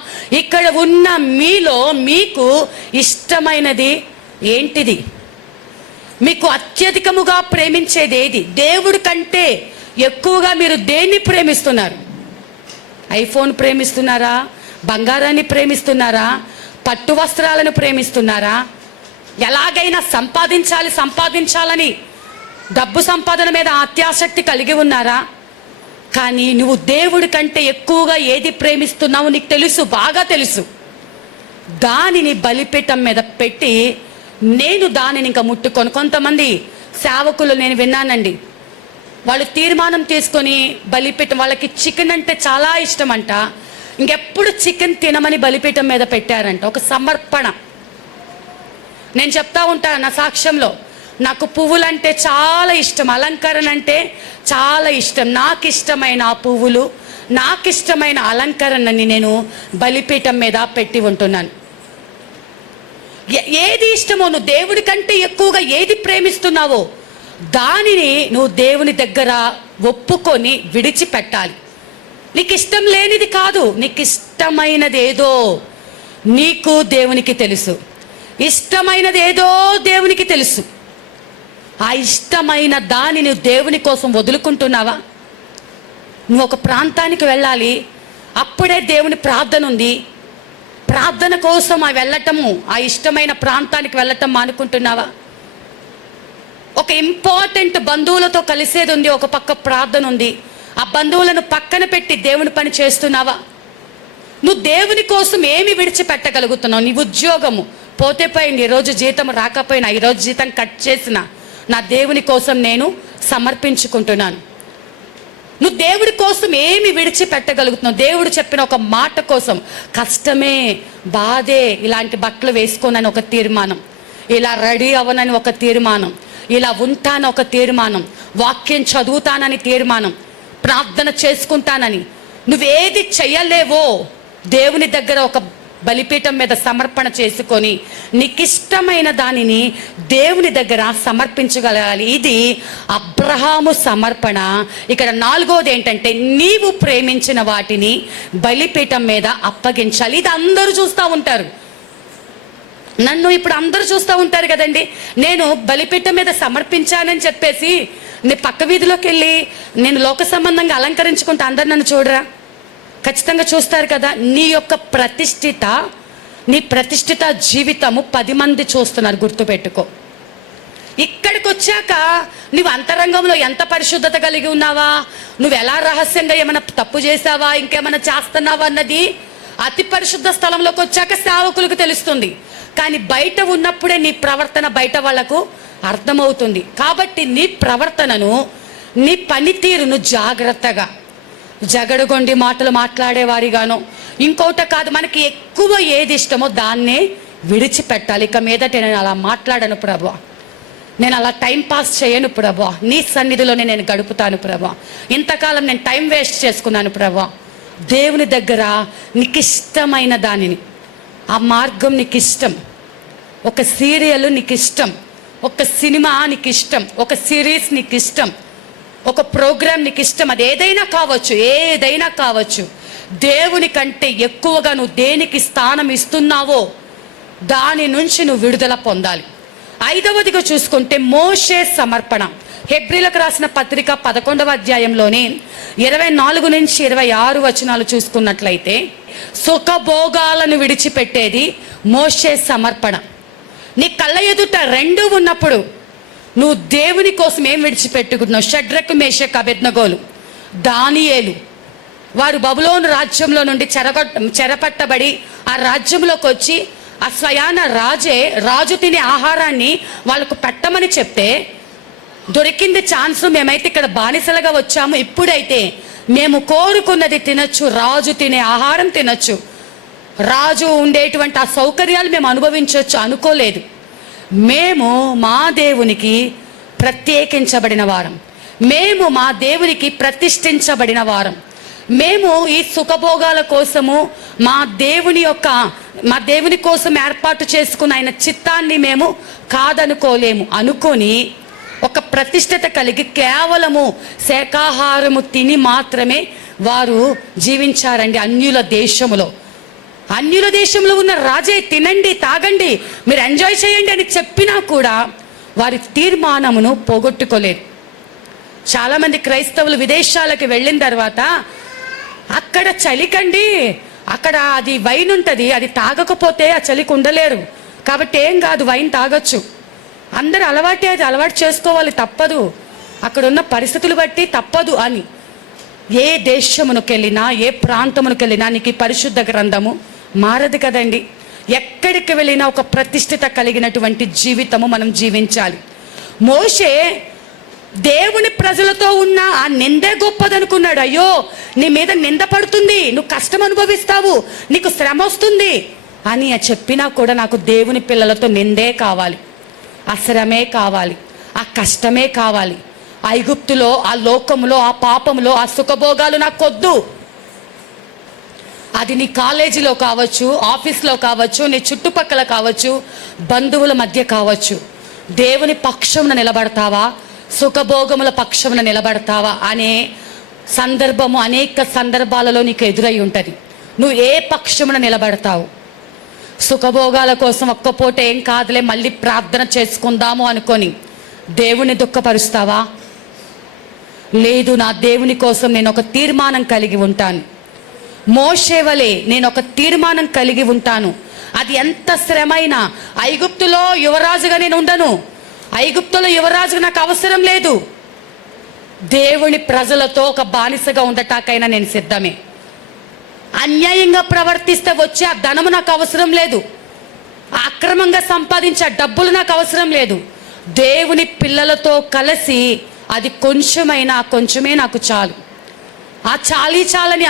ఇక్కడ ఉన్న మీలో మీకు ఇష్టమైనది ఏంటిది? మీకు అత్యధికముగా ప్రేమించేది ఏది? దేవుడి కంటే ఎక్కువగా మీరు దేన్ని ప్రేమిస్తున్నారు? ఐఫోన్ ప్రేమిస్తున్నారా? బంగారాన్ని ప్రేమిస్తున్నారా? పట్టు వస్త్రాలను ప్రేమిస్తున్నారా? ఎలాగైనా సంపాదించాలని డబ్బు సంపాదన మీద అత్యాసక్తి కలిగి ఉన్నారా? కానీ నువ్వు దేవుడి కంటే ఎక్కువగా ఏది ప్రేమిస్తున్నావు నీకు తెలుసు, బాగా తెలుసు. దానిని బలిపీఠం మీద పెట్టి నేను దానిని ఇంకా ముట్టుకొని, కొంతమంది సేవకులు నేను విన్నానండి, వాళ్ళు తీర్మానం తీసుకొని బలిపీఠం, వాళ్ళకి చికెన్ అంటే చాలా ఇష్టం అంట, ఇంకెప్పుడు చికెన్ తినమని బలిపీఠం మీద పెట్టారంట. ఒక సమర్పణ. నేను చెప్తా ఉంటాను నా సాక్ష్యంలో, నాకు పువ్వులంటే చాలా ఇష్టం, అలంకరణ అంటే చాలా ఇష్టం. నాకు ఇష్టమైన ఆ పువ్వులు, నాకు ఇష్టమైన అలంకరణని నేను బలిపీఠం మీద పెట్టి ఉంటున్నాను. ఏది ఇష్టమో, నువ్వు దేవుడి కంటే ఎక్కువగా ఏది ప్రేమిస్తున్నావో దానిని నువ్వు దేవుని దగ్గర ఒప్పుకొని విడిచిపెట్టాలి. నీకు ఇష్టం లేనిది కాదు, నీకు ఇష్టమైనది ఏదో నీకు దేవునికి తెలుసు. ఇష్టమైనది ఏదో దేవునికి తెలుసు. ఆ ఇష్టమైన దాన్ని నువ్వు దేవుని కోసం వదులుకుంటున్నావా? నువ్వు ఒక ప్రాంతానికి వెళ్ళాలి, అప్పుడే దేవుని ప్రార్థన ఉంది, ప్రార్థన కోసం ఆ వెళ్ళటము, ఆ ఇష్టమైన ప్రాంతానికి వెళ్ళటం మానుకుంటున్నావా? ఒక ఇంపార్టెంట్ బంధువులతో కలిసేది ఉంది, ఒక పక్క ప్రార్థన ఉంది, ఆ బంధువులను పక్కన పెట్టి దేవుని పని చేస్తున్నావా? నువ్వు దేవుని కోసం ఏమి విడిచిపెట్టగలుగుతున్నావు? నీ ఉద్యోగము పోతే పోయింది, ఈరోజు జీతం రాకపోయినా, ఈరోజు జీతం కట్ చేసిన, నా దేవుని కోసం నేను సమర్పించుకుంటున్నాను. నువ్వు దేవుడి కోసం ఏమి విడిచిపెట్టగలుగుతున్నావు? దేవుడు చెప్పిన ఒక మాట కోసం, కష్టమే, బాధే, ఇలాంటి బట్టలు వేసుకోనని ఒక తీర్మానం, ఇలా రెడీ అవ్వనని ఒక తీర్మానం, ఇలా ఉంటానని ఒక తీర్మానం, వాక్యం చదువుతానని తీర్మానం, ప్రార్థన చేసుకుంటానని నువ్వేది చెయ్యలేవో దేవుని దగ్గర ఒక బలిపీఠం మీద సమర్పణ చేసుకొని నీకు ఇష్టమైన దానిని దేవుని దగ్గర సమర్పించగలగాలి. ఇది అబ్రహాము సమర్పణ. ఇక్కడ 4వది ఏంటంటే, నీవు ప్రేమించిన వాటిని బలిపీఠం మీద అప్పగించాలి. ఇది అందరూ చూస్తూ ఉంటారు, నన్ను ఇప్పుడు అందరూ చూస్తూ ఉంటారు కదండి. నేను బలిపీఠం మీద సమర్పించానని చెప్పేసి నేను పక్క వీధిలోకి వెళ్ళి నేను లోక సంబంధంగా అలంకరించుకుంటే అందరు నన్ను చూడరా? ఖచ్చితంగా చూస్తారు కదా. నీ యొక్క ప్రతిష్ఠిత, నీ ప్రతిష్ఠిత జీవితము 10 మంది చూస్తున్నారు, గుర్తుపెట్టుకో. ఇక్కడికి వచ్చాక నువ్వు అంతరంగంలో ఎంత పరిశుద్ధత కలిగి ఉన్నావా, నువ్వు ఎలా రహస్యంగా ఏమైనా తప్పు చేసావా, ఇంకేమైనా చేస్తున్నావా అన్నది అతి పరిశుద్ధ స్థలంలోకి వచ్చాక సేవకులకు తెలుస్తుంది. కానీ బయట ఉన్నప్పుడే నీ ప్రవర్తన బయట వాళ్లకు అర్థమవుతుంది. కాబట్టి నీ ప్రవర్తనను, నీ పనితీరును జాగ్రత్తగా, జగడుగొండి మాటలు మాట్లాడేవారిగాను ఇంకోట కాదు, మనకి ఎక్కువ ఏది ఇష్టమో దాన్నే విడిచిపెట్టాలి. ఇక మీదట నేను అలా మాట్లాడను ప్రభువా, నేను అలా టైం పాస్ చేయను ప్రభువా, నీ సన్నిధిలోనే నేను గడుపుతాను ప్రభువా. ఇంతకాలం నేను టైం వేస్ట్ చేసుకున్నాను ప్రభువా. దేవుని దగ్గర నీకు ఇష్టమైన దానిని, ఆ మార్గం నీకు ఇష్టం, ఒక సీరియల్ నీకు ఇష్టం, ఒక సినిమా నీకు ఇష్టం, ఒక సిరీస్ నీకు ఇష్టం, ఒక ప్రోగ్రాం నీకు ఇష్టం, అది ఏదైనా కావచ్చు, ఏదైనా కావచ్చు. దేవుని కంటే ఎక్కువగా నువ్వు దేనికి స్థానం ఇస్తున్నావో దాని నుంచి నువ్వు విడుదల పొందాలి. 5వదిగా చూసుకుంటే మోషే సమర్పణ. హెబ్రీలకు రాసిన పత్రిక 11వ అధ్యాయంలోని 24 నుంచి 26 వచనాలు చూసుకున్నట్లయితే, సుఖభోగాలను విడిచిపెట్టేది మోషే సమర్పణ. నీ కళ్ళ ఎదుట 2 ఉన్నప్పుడు నువ్వు దేవుని కోసం ఏం విడిచిపెట్టుకుంటున్నావు? షడ్రకు, మేషకు, అబేద్నెగోలు, దానియేలు, వారు బబులోను రాజ్యంలో నుండి చెరపట్టబడి ఆ రాజ్యంలోకి వచ్చి ఆ స్వయాన రాజు తినే ఆహారాన్ని వాళ్ళకు పెట్టమని చెప్తే, దొరికింది ఛాన్స్, మేమైతే ఇక్కడ బానిసలుగా వచ్చాము, ఇప్పుడైతే మేము కోరుకున్నది తినచ్చు, రాజు తినే ఆహారం తినచ్చు, రాజు ఉండేటువంటి ఆ సౌకర్యాలు మేము అనుభవించవచ్చు అనుకోలేదు. మేము మా దేవునికి ప్రత్యేకించబడిన వారం, మేము మా దేవునికి ప్రతిష్ఠించబడిన వారం, మేము ఈ సుఖభోగాల కోసము మా దేవుని కోసం ఏర్పాటు చేసుకున్న ఆయన చిత్తాన్ని మేము కాదనుకోలేము అనుకొని ఒక ప్రతిష్ఠత కలిగి కేవలము శాకాహారము తిని మాత్రమే వారు జీవించారండి. అన్యుల దేశంలో ఉన్న రాజే తినండి, తాగండి, మీరు ఎంజాయ్ చేయండి అని చెప్పినా కూడా వారి తీర్మానమును పోగొట్టుకోలేదు. చాలామంది క్రైస్తవులు విదేశాలకు వెళ్ళిన తర్వాత అక్కడ చలికండి, అక్కడ అది వైన్ ఉంటుంది, అది తాగకపోతే ఆ చలికి ఉండలేరు, కాబట్టి ఏం కాదు, వైన్ తాగొచ్చు, అందరు అలవాటే, అది అలవాటు చేసుకోవాలి, తప్పదు, అక్కడ ఉన్న పరిస్థితులు బట్టి తప్పదు అని. ఏ దేశమునకు వెళ్ళినా, ఏ ప్రాంతమునకు వెళ్ళినా నీకు పరిశుద్ధ గ్రంథము మారదు కదండి. ఎక్కడికి వెళ్ళినా ఒక ప్రతిష్ఠిత కలిగినటువంటి జీవితము మనం జీవించాలి. మోషే దేవుని ప్రజలతో ఉన్న ఆ నిందే గొప్పదనుకున్నాడు. అయ్యో నీ మీద నింద పడుతుంది, నువ్వు కష్టం అనుభవిస్తావు, నీకు శ్రమ వస్తుంది అని చెప్పినా కూడా నాకు దేవుని పిల్లలతో నిందే కావాలి, ఆ శ్రమే కావాలి, ఆ కష్టమే కావాలి. ఐగుప్తులో, ఆ లోకములో, ఆ పాపములో, ఆ సుఖభోగాలు నాకొద్దు. అది నీ కాలేజీలో కావచ్చు, ఆఫీస్లో కావచ్చు, నీ చుట్టుపక్కల కావచ్చు, బంధువుల మధ్య కావచ్చు. దేవుని పక్షమున నిలబడతావా, సుఖభోగముల పక్షమున నిలబడతావా అనే సందర్భము అనేక సందర్భాలలో నీకు ఎదురై ఉంటుంది. నువ్వు ఏ పక్షమున నిలబడతావు? సుఖభోగాల కోసం ఒక్క పూట ఏం కాదులే మళ్ళీ ప్రార్థన చేసుకుందాము అనుకొని దేవుని దుఃఖపరుస్తావా? లేదు, నా దేవుని కోసం నేను ఒక తీర్మానం కలిగి ఉంటాను. మోషే వలె నేను ఒక తీర్మానం కలిగి ఉంటాను. అది ఎంత శ్రమైనా, ఐగుప్తులో యువరాజుగా నేను ఉండను, ఐగుప్తులో యువరాజుగా నాకు అవసరం లేదు. దేవుని ప్రజలతో ఒక బానిసగా ఉండటాకైనా నేను సిద్ధమే. అన్యాయంగా ప్రవర్తిస్తే వచ్చే ఆ ధనము నాకు అవసరం లేదు, అక్రమంగా సంపాదించే డబ్బులు నాకు అవసరం లేదు. దేవుని పిల్లలతో కలిసి అది కొంచెమైనా, కొంచెమే నాకు చాలు. ఆ చాలని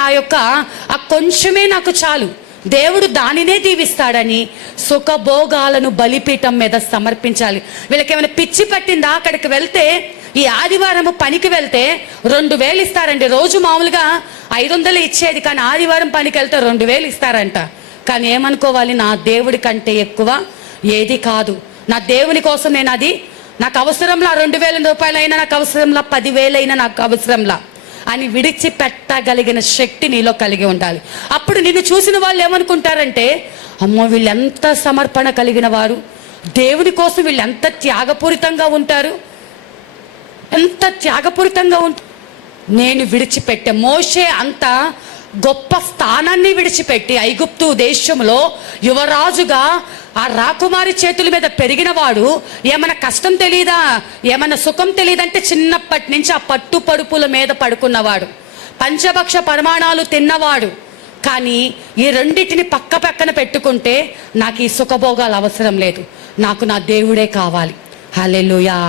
ఆ కొంచెమే నాకు చాలు. దేవుడు దానినే దీవిస్తాడని సుఖభోగాలను బలిపీఠం మీద సమర్పించాలి. వీళ్ళకి ఏమైనా పిచ్చి పట్టిందా? అక్కడికి వెళ్తే, ఈ ఆదివారము పనికి వెళ్తే 2000 ఇస్తారండి. రోజు మామూలుగా 500 ఇచ్చేది, కానీ ఆదివారం పనికి వెళ్తే 2000 ఇస్తారంట. కానీ ఏమనుకోవాలి, నా దేవుడి కంటే ఎక్కువ ఏది కాదు. నా దేవుని కోసం నేను నాకు అవసరంలా 2000 రూపాయలైనా, నాకు అవసరంలా 10,000 అయినా నాకు అవసరంలా అని విడిచిపెట్టగలిగిన శక్తి నీలో కలిగి ఉండాలి. అప్పుడు నిన్ను చూసిన వాళ్ళు ఏమనుకుంటారంటే, అమ్మో వీళ్ళు ఎంత సమర్పణ కలిగిన వారు, దేవుని కోసం వీళ్ళు ఎంత త్యాగపూరితంగా ఉంటారు, ఎంత త్యాగపూరితంగా నేను విడిచిపెట్టే మోషే అంత గొప్ప స్థానాన్ని విడిచిపెట్టి ఐగుప్తు దేశంలో యువరాజుగా ఆ రాకుమారి చేతుల మీద పెరిగిన వాడు ఏమైనా కష్టం తెలీదా, ఏమైనా సుఖం తెలీదంటే చిన్నప్పటి నుంచి ఆ పట్టు పడుపుల మీద పడుకున్నవాడు, పంచభక్ష పరిమాణాలు తిన్నవాడు. కానీ ఈ రెండింటిని పక్క పక్కన పెట్టుకుంటే నాకు ఈ సుఖభోగాలు అవసరం లేదు, నాకు నా దేవుడే కావాలి. హల్లెలూయా.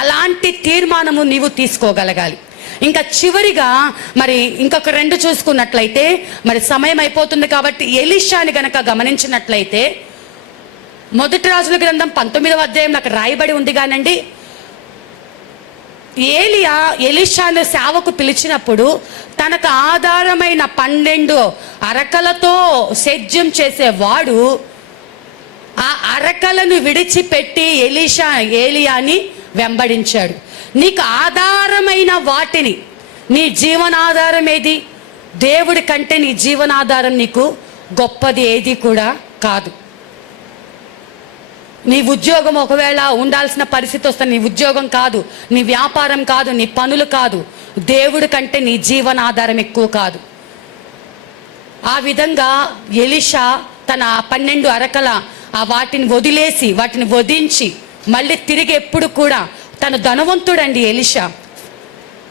అలాంటి తీర్మానము నీవు తీసుకోగలగాలి. ఇంకా చివరిగా మరి ఇంకొక 2 చూసుకున్నట్లయితే, మరి సమయం అయిపోతుంది కాబట్టి ఎలీషాని గనక గమనించినట్లయితే, మొదటి రాజుల గ్రంథం 19వ అధ్యాయం నాకు రాయబడి ఉంది కానండి, ఎలీషాను సేవకు పిలిచినప్పుడు తనకు ఆధారమైన 12 అరకలతో సేద్యం చేసేవాడు ఆ అరకలను విడిచిపెట్టి ఏలియాని వెంబడించాడు. నీకు ఆధారమైన వాటిని, నీ జీవనాధారం ఏది? దేవుడి కంటే నీ జీవనాధారం నీకు గొప్పది ఏది కూడా కాదు. నీ ఉద్యోగం ఒకవేళ ఉండాల్సిన పరిస్థితి వస్తే, నీ ఉద్యోగం కాదు, నీ వ్యాపారం కాదు, నీ పనులు కాదు, దేవుడి కంటే నీ జీవనాధారం ఎక్కువ కాదు. ఆ విధంగా ఎలీషా తన 12 అరకల వాటిని వదిలేసి, వాటిని వధించి మళ్ళీ తిరిగి ఎప్పుడు కూడా, తను ధనవంతుడండి ఎలీషా,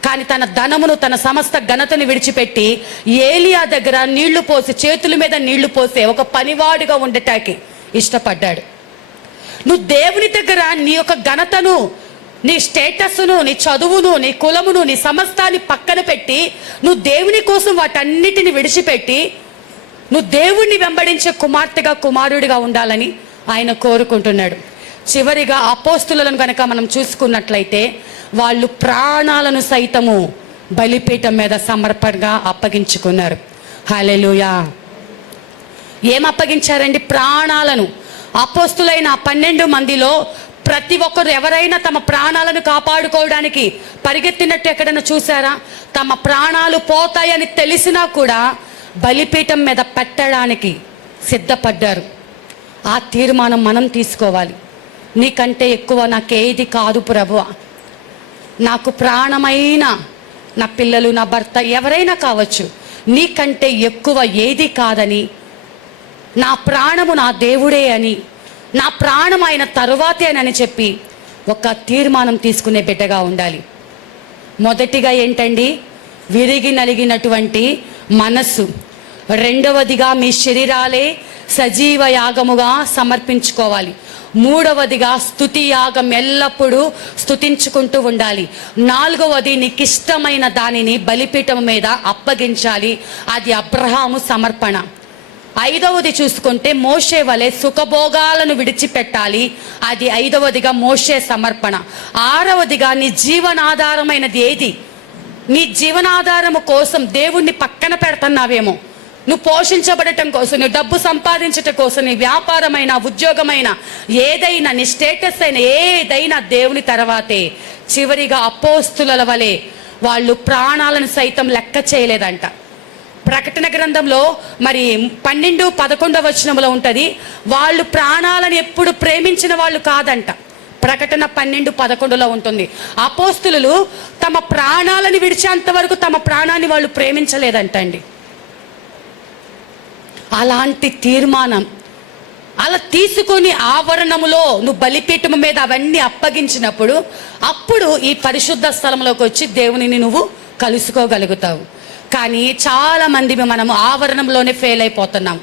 కానీ తన ధనమును, తన సమస్త ఘనతను విడిచిపెట్టి ఏలియా దగ్గర నీళ్లు పోసి, చేతుల మీద నీళ్లు పోసే ఒక పనివాడుగా ఉండటానికి ఇష్టపడ్డాడు. నువ్వు దేవుని దగ్గర నీ యొక్క ఘనతను, నీ స్టేటస్ను, నీ చదువును, నీ కులమును, నీ సమస్తాన్ని పక్కన పెట్టి నువ్వు దేవుని కోసం వాటన్నిటిని విడిచిపెట్టి నువ్వు దేవుణ్ణి వెంబడించే కుమార్తెగా, కుమారుడిగా ఉండాలని ఆయన కోరుకుంటున్నాడు. చివరిగా అపోస్తులను కనుక మనం చూసుకున్నట్లయితే, వాళ్ళు ప్రాణాలను సైతము బలిపీఠం మీద సమర్పణగా అప్పగించుకున్నారు. హల్లెలూయా. ఏం అప్పగించారండి? ప్రాణాలను. అపోస్తులైన 12 మందిలో ప్రతి ఒక్కరు ఎవరైనా తమ ప్రాణాలను కాపాడుకోవడానికి పరిగెత్తినట్టు ఎక్కడైనా చూసారా? తమ ప్రాణాలు పోతాయని తెలిసినా కూడా బలిపీఠం మీద పెట్టడానికి సిద్ధపడ్డారు. ఆ తీర్మానం మనం తీసుకోవాలి. నీకంటే ఎక్కువ నాకేది కాదు ప్రభువా, నాకు ప్రాణమైన నా పిల్లలు, నా భర్త, ఎవరైనా కావచ్చు, నీకంటే ఎక్కువ ఏది కాదని, నా ప్రాణము నా దేవుడే అని, నా ప్రాణం ఆయన తరువాతేనని చెప్పి ఒక తీర్మానం తీసుకునే బిడ్డగా ఉండాలి. మొదటిగా ఏంటండి? విరిగి నలిగినటువంటి మనస్సు. రెండవదిగా మీ శరీరాలే సజీవ యాగముగా సమర్పించుకోవాలి. మూడవదిగా స్తుతి యాగం, ఎల్లప్పుడూ స్తుతించుకుంటూ ఉండాలి. నాలుగవది నీకు ఇష్టమైన దానిని బలిపీఠం మీద అప్పగించాలి. అది అబ్రహాము సమర్పణ. ఐదవది చూసుకుంటే మోషే వలె సుఖభోగాలను విడిచిపెట్టాలి, అది ఐదవదిగా మోషే సమర్పణ. ఆరవదిగా నీ జీవనాధారమైనది ఏది? నీ జీవనాధారము కోసం దేవుణ్ణి పక్కన పెడుతున్నావేమో. నువ్వు పోషించబడటం కోసం, నువ్వు డబ్బు సంపాదించటం కోసం, నీ వ్యాపారమైన, ఉద్యోగమైన, ఏదైనా నీ స్టేటస్ అయినా ఏదైనా దేవుని తర్వాతే. చివరిగా అపోస్తుల వలె వాళ్ళు ప్రాణాలను సైతం లెక్క చేయలేదంట. ప్రకటన గ్రంథంలో మరి 12-11 వచనంలో ఉంటుంది, వాళ్ళు ప్రాణాలను ఎప్పుడు ప్రేమించిన వాళ్ళు కాదంట. ప్రకటన 12-11లో ఉంటుంది. అపోస్తులు తమ ప్రాణాలను విడిచేంత వరకు తమ ప్రాణాన్ని వాళ్ళు ప్రేమించలేదంటండి. అలాంటి తీర్మానం అలా తీసుకొని ఆవరణములో నువ్వు బలిపీఠం మీద అవన్నీ అప్పగించినప్పుడు అప్పుడు ఈ పరిశుద్ధ స్థలంలోకి వచ్చి దేవునిని నువ్వు కలుసుకోగలుగుతావు. కానీ చాలామంది మనము ఆవరణంలోనే ఫెయిల్ అయిపోతున్నాం.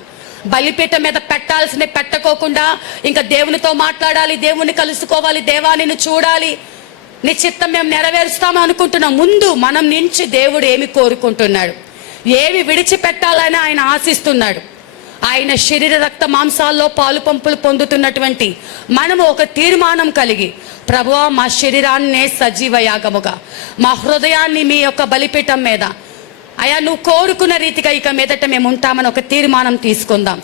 బలిపీఠం మీద పెట్టాల్సినవి పెట్టకోకుండా ఇంకా దేవునితో మాట్లాడాలి, దేవుని కలుసుకోవాలి, దేవానిని చూడాలి, నీ చిత్తం మేము నెరవేరుస్తాము అనుకుంటున్నాం. ముందు మనం నుంచి దేవుడు ఏమి కోరుకుంటున్నాడు, ఏమి విడిచిపెట్టాలని ఆయన ఆశిస్తున్నాడు. ఆయన శరీర రక్త మాంసాల్లో పాలు పంపులు పొందుతున్నటువంటి మనము ఒక తీర్మానం కలిగి, ప్రభువా మా శరీరాన్నే సజీవ యాగముగా, మా హృదయాన్ని మీ యొక్క బలిపీఠం మీద అయా నువ్వు కోరుకున్న రీతిగా ఇక మీదట మేము ఉంటామని ఒక తీర్మానం తీసుకుందాం.